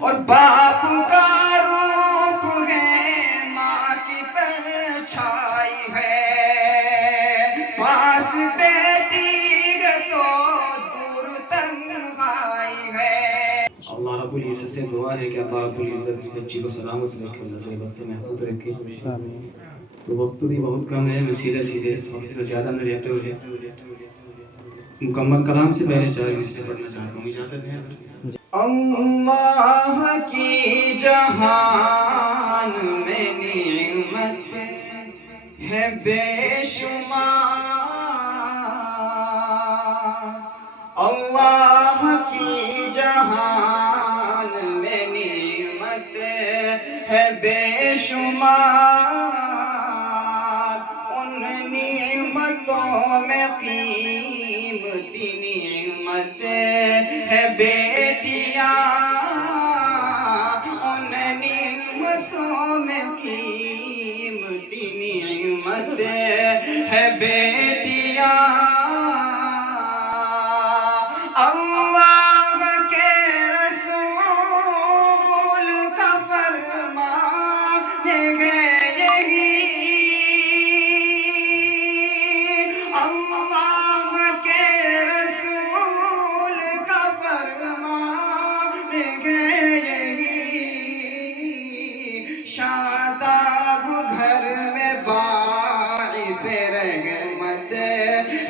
اور باپ کا روپ ہے، ماں کی پرچھائی ہے، پاس بیٹی تو دور تنہائی ہے۔ اللہ رب العزت سے دعا ہے کہ اللہ رب العزت اس بچی کو سلامت رکھے، مصیبت سے محفوظ رکھے۔ تو وقت بھی بہت کم ہے، میں سیدھے وقت زیادہ نہ لیتے ہوئے مکمل کلام سے پہلے 4 مصرع پڑھنا چاہتا ہوں، اجازت ہے؟ اللہ کی جہان میں نعمت ہے بے شمار، اللہ کی جہان میں نعمت ہے بے شمار، ان نعمتوں میں قیمتی نعمت ہے بیٹیاں، ان نعمتوں میں قیمتی نعمت ہے بیٹیاں۔ اللہ کے رسول کا فرمان ہے یہی، اللہ کے رسول کا فرمان ہے یہی، شاداب گھر میں باعث رحمت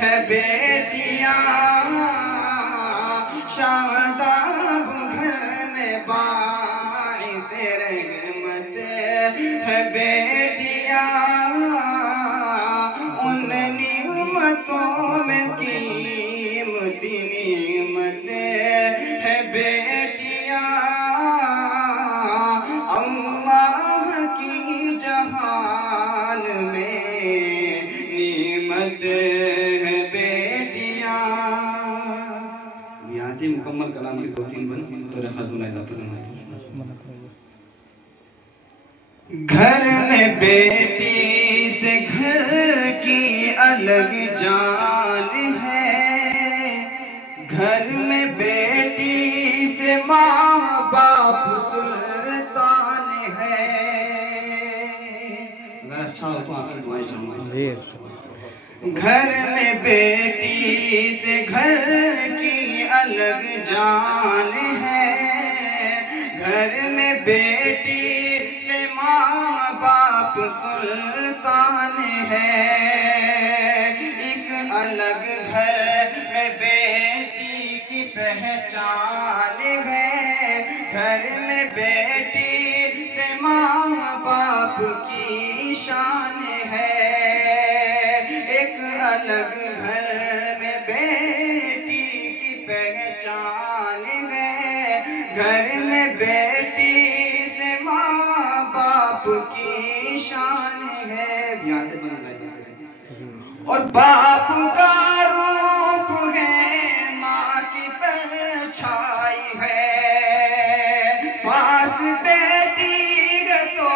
ہے بیٹیاں، شاداب گھر میں باعث رحمت ہے بیٹیاں، ان نعمتوں میں قیمتی نعمت ہے بیٹیاں، اللہ کی جہان میں نعمت ہے بیٹیاں۔ یہاں سے مکمل کلام کے 2-3 بند تو خاص ملاحظہ فرمائیں۔ گھر میں بیٹی سے گھر کی الگ جان ہے، گھر میں بیٹی سے ماں باپ سلطان ہے۔ اگر اچھا ہو تو آپ کی دعائیں شامل۔ گھر میں بیٹی سے گھر کی الگ جان ہے، گھر میں بیٹی سے ماں باپ سلطان ہے، ایک الگ گھر میں بیٹی کی پہچان ہے، گھر میں بیٹی سے ماں باپ کی شان ہے، ایک الگ گھر میں بیٹی کی پہچان ہے، گھر میں بیٹی سے ماں باپ کی شان ہے، اور باپ کا روپ ہے، ماں کی پرچھائی ہے، پاس بیٹی تو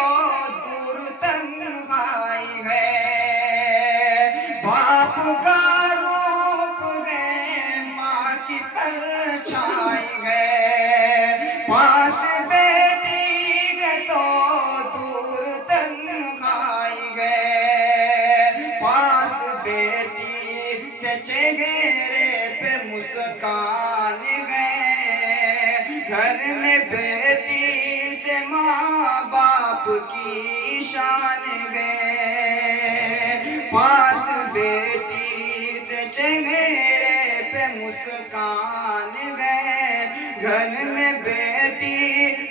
دور تنہائی ہے، باپ کا روپ ہے، ماں کی پرچھائی ہے، پاس بیٹی تو دور تنہائی ہے، پاس بیٹی سے چہرے پہ مسکان ہے، گھر میں بیٹی سے ماں باپ کی شان ہے، پاس بیٹی سے چہرے پہ مسکان ہے، گھر میں بیٹی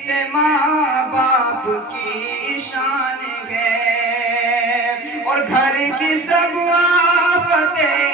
سے ماں باپ کی شان ہے، اور گھر کی سب آفتیں